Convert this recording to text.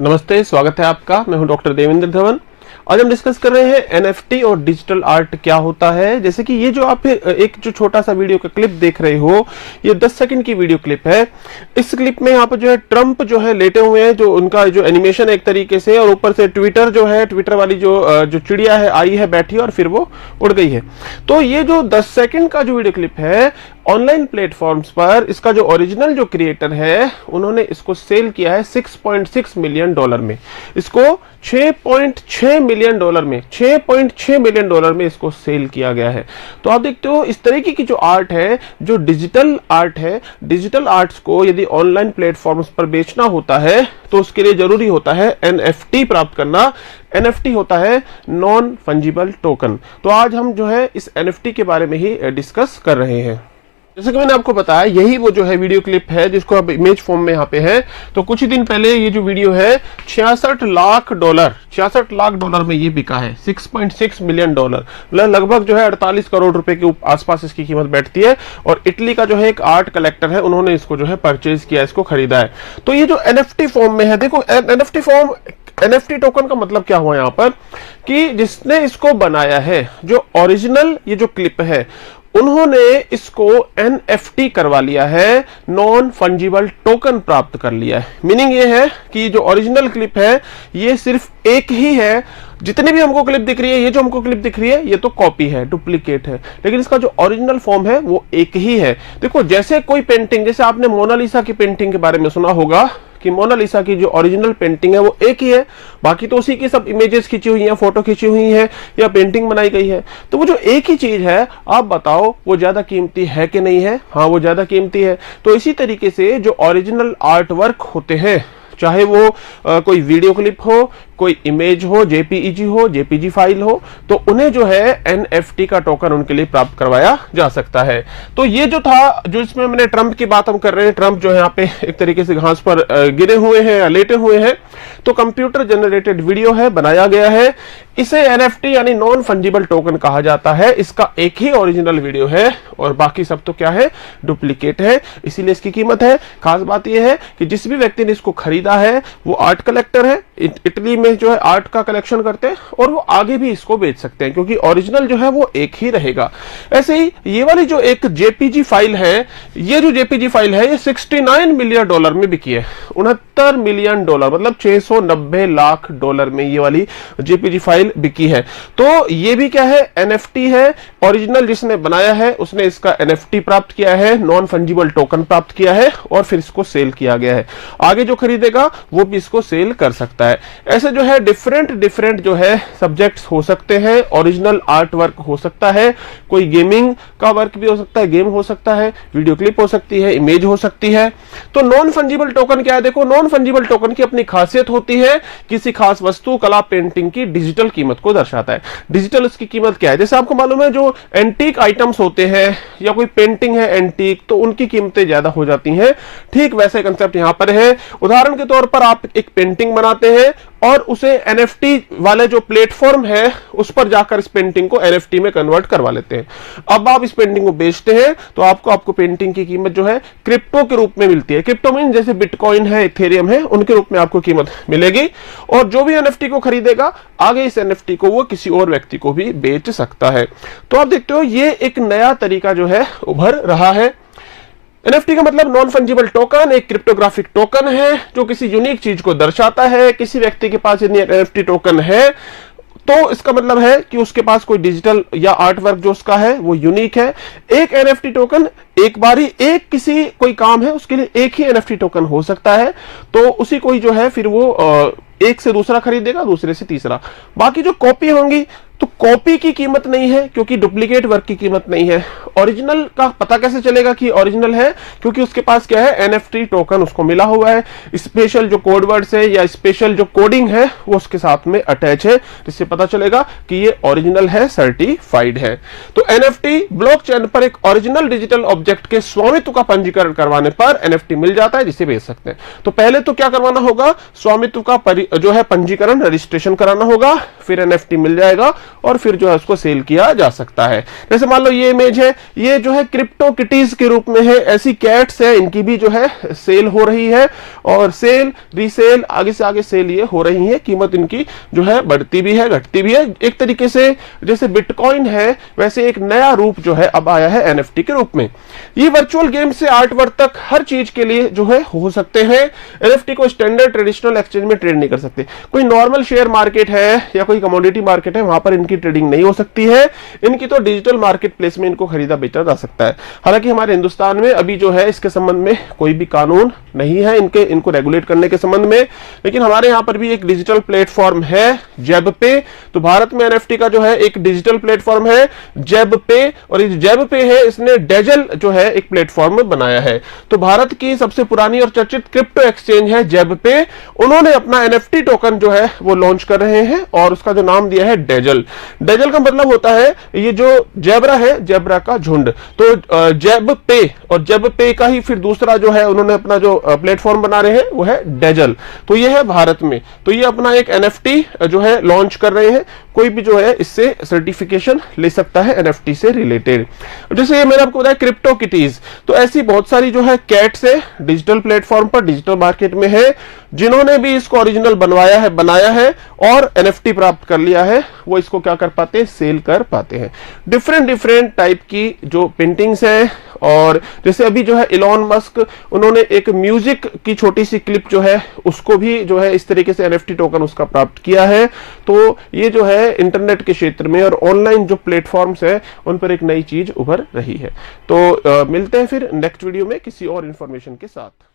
नमस्ते, स्वागत है आपका। मैं हूं डॉक्टर देवेंद्र धवन। आज हम डिस्कस कर रहे हैं एनएफटी और डिजिटल आर्ट क्या होता है। जैसे कि ये जो आप एक जो छोटा सा वीडियो का क्लिप देख रहे हो, ये 10 सेकंड की वीडियो क्लिप है। इस क्लिप में यहाँ पर जो है ट्रम्प जो है लेटे हुए हैं, जो उनका जो एनिमेशन एक तरीके से, और ऊपर से ट्विटर जो है, ट्विटर वाली जो चिड़िया है आई है, बैठी और फिर वो उड़ गई है। तो ये जो 10 सेकंड का जो वीडियो क्लिप है, ऑनलाइन प्लेटफॉर्म्स पर इसका जो ओरिजिनल जो क्रिएटर है, उन्होंने इसको सेल किया है $6.6 मिलियन में। इसको $6.6 मिलियन में, $6.6 मिलियन में इसको सेल किया गया है। तो आप देखते हो इस तरीके की जो आर्ट है, जो डिजिटल आर्ट है, डिजिटल आर्ट्स को यदि ऑनलाइन प्लेटफॉर्म्स पर बेचना होता है तो उसके लिए जरूरी होता है एनएफटी प्राप्त करना। एनएफटी होता है नॉन फंजिबल टोकन। तो आज हम जो है इस एनएफटी के बारे में ही डिस्कस कर रहे हैं। जैसे कि मैंने आपको बताया, यही वो जो है वीडियो क्लिप है जिसको अब इमेज फॉर्म में यहाँ पे है। तो कुछ ही दिन पहले ये जो वीडियो है $66 लाख में ये बिका है। $6.6 मिलियन, लगभग जो है 48 करोड़ रुपए के आसपास इसकी कीमत बैठती है। और इटली का जो है एक आर्ट कलेक्टर है, उन्होंने इसको जो है परचेज किया, इसको खरीदा है। तो ये जो एनएफटी फॉर्म में है, देखो एनएफटी फॉर्म, एनएफटी टोकन का मतलब क्या हुआ यहाँ पर कि जिसने इसको बनाया है, जो ओरिजिनल ये जो क्लिप है, उन्होंने इसको एनएफटी करवा लिया है, नॉन फंजिबल टोकन प्राप्त कर लिया है। मीनिंग ये है कि जो ओरिजिनल क्लिप है ये सिर्फ एक ही है। जितनी भी हमको क्लिप दिख रही है, ये जो हमको क्लिप दिख रही है, ये तो कॉपी है, डुप्लीकेट है, लेकिन इसका जो ओरिजिनल फॉर्म है वो एक ही है। देखो जैसे कोई पेंटिंग, जैसे आपने मोनालिसा की पेंटिंग के बारे में सुना होगा कि मोनालिसा की जो ओरिजिनल पेंटिंग है वो एक ही है, बाकी तो उसी की सब इमेजेस खींची हुई हैं, फोटो खींची हुई हैं या पेंटिंग बनाई गई है। तो वो जो एक ही चीज है, आप बताओ वो ज्यादा कीमती है कि नहीं है? हाँ, वो ज्यादा कीमती है। तो इसी तरीके से जो ओरिजिनल आर्ट वर्क होते हैं, चाहे वो कोई वीडियो क्लिप हो, कोई इमेज हो, जेपीईजी हो, जेपीजी फाइल हो, तो उन्हें जो है एनएफटी का टोकन उनके लिए प्राप्त करवाया जा सकता है। तो ये जो था, जो इसमें मैंने ट्रम्प की बात हम कर रहे हैं, ट्रम्प जो है यहाँ पे एक तरीके से घास पर गिरे हुए हैं या लेटे हुए हैं। तो कंप्यूटर जनरेटेड वीडियो है, बनाया गया है। इसे एनएफटी यानी नॉन फंजिबल टोकन कहा जाता है। इसका एक ही ओरिजिनल वीडियो है और बाकी सब तो क्या है, डुप्लीकेट है, इसीलिए इसकी कीमत है। खास बात यह है कि जिस भी व्यक्ति ने इसको खरीदा है वो आर्ट कलेक्टर है, इटली में जो है आर्ट का कलेक्शन करते हैं, और वो आगे भी इसको बेच सकते हैं क्योंकि ओरिजिनल जो है वो एक ही रहेगा। ऐसे ही ये वाली जो एक जेपीजी फाइल है, ये जो जेपीजी फाइल है, ये $69 मिलियन में बिकी है। $69 मिलियन मतलब $690 लाख में ये वाली जेपीजी फाइल बिकी है। तो ये भी क्या है, एनएफटी है। ओरिजिनल जिसने बनाया है उसने इसका एनएफटी प्राप्त किया है, नॉन फंजिबल टोकन प्राप्त किया है, और फिर इसको सेल किया गया है। आगे जो खरीदेगा वो भी इसको सेल कर सकता है। ऐसे जो है डिफरेंट जो है सब्जेक्ट्स हो सकते हैं। ओरिजिनल आर्ट वर्क हो सकता है, कोई गेमिंग का वर्क भी हो सकता है, गेम हो सकता है, वीडियो क्लिप हो सकती है, इमेज हो सकती है। तो नॉन फंजिबल टोकन क्या है? देखो, नॉन फंजिबल टोकन की अपनी खासियत होती है, किसी खास वस्तु, कला, पेंटिंग की डिजिटल कीमत को दर्शाता है। डिजिटल उसकी कीमत क्या है? जैसे आपको मालूम है जो एंटीक आइटम्स होते हैं या कोई पेंटिंग है एंटीक, तो उनकी कीमतें ज्यादा हो जाती हैं। ठीक वैसे कंसेप्ट यहां पर है। उदाहरण के तौर पर आप एक पेंटिंग बनाते हैं और उसे एनएफटी वाले जो प्लेटफॉर्म है उस पर जाकर इस पेंटिंग को एनएफटी में कन्वर्ट करवा लेते हैं। अब आप इस पेंटिंग को बेचते हैं तो आपको पेंटिंग की कीमत जो है क्रिप्टो के रूप में मिलती है। क्रिप्टो मीन जैसे बिटकॉइन है, इथेरियम है, उनके रूप में आपको कीमत मिलेगी। और जो भी एनएफटी को खरीदेगा, आगे इस एनएफटी को वो किसी और व्यक्ति को भी बेच सकता है। तो आप देखते हो ये एक नया तरीका जो है उभर रहा है। एनएफटी का मतलब नॉन फंजिबल टोकन, एक क्रिप्टोग्राफिक टोकन है जो किसी यूनिक चीज को दर्शाता है। किसी व्यक्ति के पास यदि एनएफटी टोकन है तो इसका मतलब है कि उसके पास कोई डिजिटल या आर्ट वर्क जो उसका है वो यूनिक है। एक एनएफटी टोकन एक बारी, एक किसी कोई काम है उसके लिए एक ही एनएफटी टोकन हो सकता है। तो उसी कोई जो है फिर वो एक से दूसरा खरीदेगा, दूसरे से तीसरा। बाकी जो कॉपी होंगी तो कॉपी की कीमत नहीं है क्योंकि डुप्लीकेट वर्क की कीमत नहीं है। ओरिजिनल का पता कैसे चलेगा कि ओरिजिनल है? क्योंकि उसके पास क्या है, एनएफटी टोकन उसको मिला हुआ है। स्पेशल जो कोड वर्ड्स है या स्पेशल जो कोडिंग है वो उसके साथ में अटैच है, जिससे पता चलेगा कि ये ओरिजिनल है, सर्टिफाइड है। तो एनएफटी ब्लॉकचेन पर एक ओरिजिनल डिजिटल ऑब्जेक्ट के स्वामित्व का पंजीकरण करवाने पर एनएफटी मिल जाता है, जिसे बेच सकते हैं। तो पहले तो क्या करवाना होगा, स्वामित्व का जो है पंजीकरण, रजिस्ट्रेशन कराना होगा, फिर एनएफटी मिल जाएगा। और फिर जो है उसको सेल किया जा सकता है। जैसे मान लो ये इमेज है, ये जो है क्रिप्टो किटीज के रूप में है, ऐसी कैट्स है, इनकी भी जो है सेल हो रही है और सेल रीसेल आगे से आगे सेल ये हो रही है, कीमत इनकी जो है बढ़ती भी है घटती भी है। एक तरीके से जैसे बिटकॉइन है वैसे एक नया रूप जो है अब आया है एनएफटी के रूप में। ये वर्चुअल गेम से आर्ट वर्क तक हर चीज के लिए जो है हो सकते हैं। एनएफटी को स्टैंडर्ड ट्रेडिशनल एक्सचेंज में ट्रेड नहीं कर सकते। कोई नॉर्मल शेयर मार्केट है या कोई कमोडिटी मार्केट है वहां पर इनकी ट्रेडिंग नहीं हो सकती है। इनकी तो डिजिटल मार्केट प्लेस में इनको खरीदा बेचा जा सकता है। हालांकि हमारे हिंदुस्तान में अभी जो है इसके संबंध में कोई भी कानून नहीं है इनको रेगुलेट करने के संबंध में, लेकिन हमारे यहाँ पर भी एक डिजिटल प्लेटफॉर्म है जेब पे। तो भारत में एनएफटी का जो है एक डिजिटल प्लेटफॉर्म है जेब पे, और ये जेब पे है इसने डेजल जो है एक प्लेटफॉर्म बनाया है। तो भारत की सबसे पुरानी और चर्चित क्रिप्टो एक्सचेंज है जेब पे, उन्होंने अपना एनएफटी टोकन जो है वो लॉन्च कर रहे हैं और उसका जो नाम दिया है डेजल। डेजल का मतलब होता है ये जो जेब्रा है, जेब्रा का झुंड। तो जेब पे और जेब पे का ही फिर दूसरा जो है उन्होंने अपना जो प्लेटफॉर्म बना रहे हैं वो है डेजल। तो ये है भारत में, तो ये अपना एक एनएफटी जो है लॉन्च कर रहे हैं। कोई भी जो है इससे सर्टिफिकेशन ले सकता है एनएफटी से रिलेटेड। जैसे ये मैंने आपको बताया क्रिप्टो किटीज, तो ऐसी बहुत सारी जो है कैट्स है डिजिटल प्लेटफॉर्म पर डिजिटल मार्केट में है, जिन्होंने भी इसको ओरिजिनल बनवाया है बनाया है और एनएफटी प्राप्त कर लिया है, वो इसको क्या कर पाते हैं, सेल कर पाते हैं। डिफरेंट टाइप की जो पेंटिंग्स है, और जैसे अभी जो है इलॉन मस्क उन्होंने एक म्यूजिक की छोटी सी क्लिप जो है उसको भी जो है इस तरीके से एनएफटी टोकन उसका प्राप्त किया है। तो ये जो है इंटरनेट के क्षेत्र में और ऑनलाइन जो प्लेटफॉर्म्स है उन पर एक नई चीज उभर रही है। तो मिलते हैं फिर नेक्स्ट वीडियो में किसी और इंफॉर्मेशन के साथ।